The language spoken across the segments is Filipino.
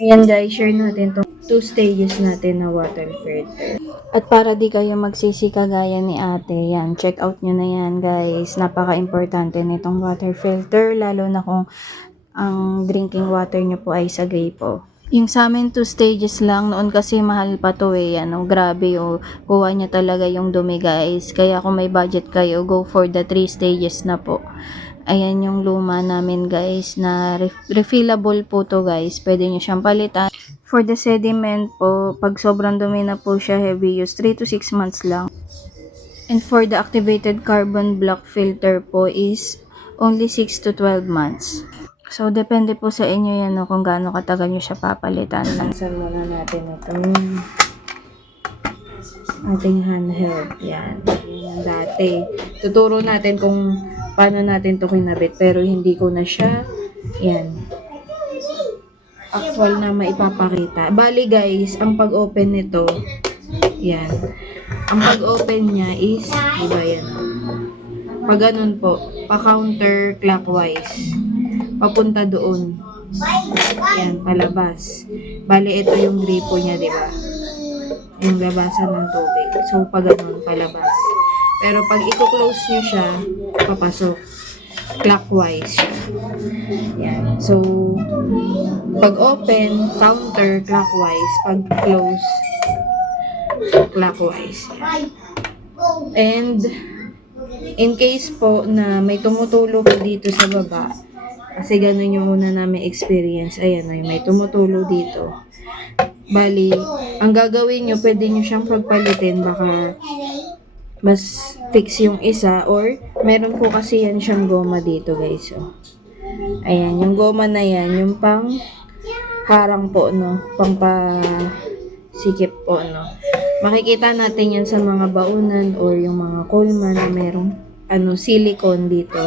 Ayan guys, share natin tong 2 stages natin na water filter. At para di kayo magsisi kagaya ni ate, yan, check out nyo na yan guys. Napaka-importante nitong water filter, lalo na kung ang drinking water nyo po ay sa gripo. Yung sa amin 2 stages lang, noon kasi mahal pa to eh, ano, grabe oh, kuha niya talaga yung dumi guys. Kaya kung may budget kayo, go for the 3 stages na po. Ayan yung luma namin guys, na refillable po to guys, pwede nyo siyang palitan. For the sediment po, pag sobrang dumi na po siya, heavy use, 3 to 6 months lang. And for the activated carbon block filter po is only 6 to 12 months. So, depende po sa inyo yan no, kung gaano katagal nyo siya papalitan. Lansan muna natin itong ating handheld. Yan. Yan dati. Tuturo natin kung paano natin to kinabit. Pero hindi ko na siya, yan, actual na maipapakita. Bali guys, ang pag-open nito, yan. Ang pag-open niya is, diba yan? Pag ganun po, pa-counter clockwise. Papunta doon. Yan, palabas. Bali, ito yung gripo niya, di ba? Yung labasan ng tubig. So, pag ganun, palabas. Pero pag i-close nyo siya, papasok. Clockwise siya. Yan. So, pag open, counter clockwise. Pag close, clockwise. And, in case po na may tumutulo po dito sa baba, kasi ganun yung una namin experience. Ayan, may tumutulo dito. Bali, ang gagawin nyo, pwede nyo siyang pagpalitin. Baka mas fix yung isa. Or, meron po kasi yan siyang goma dito guys. So, ayan, yung goma na yan, yung pang harang po, no? Pang sikip po, no? Makikita natin yan sa mga baunan or yung mga Coleman na merong silicone dito.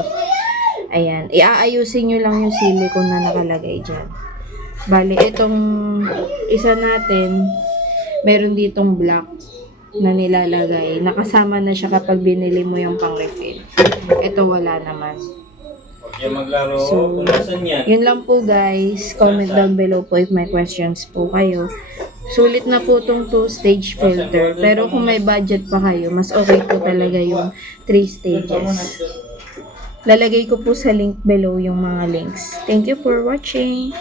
Ayan, iaayusin nyo lang yung silicone na nakalagay dyan. Bali, itong isa natin, meron ditong black na nilalagay. Nakasama na siya kapag binili mo yung pang-refill. Ito wala naman. So, yun lang po guys. Comment down below po if may questions po kayo. Sulit na po itong 2-stage filter. Pero kung may budget pa kayo, mas okay po talaga yung 3 stages. Lalagay ko po sa link below yung mga links. Thank you for watching!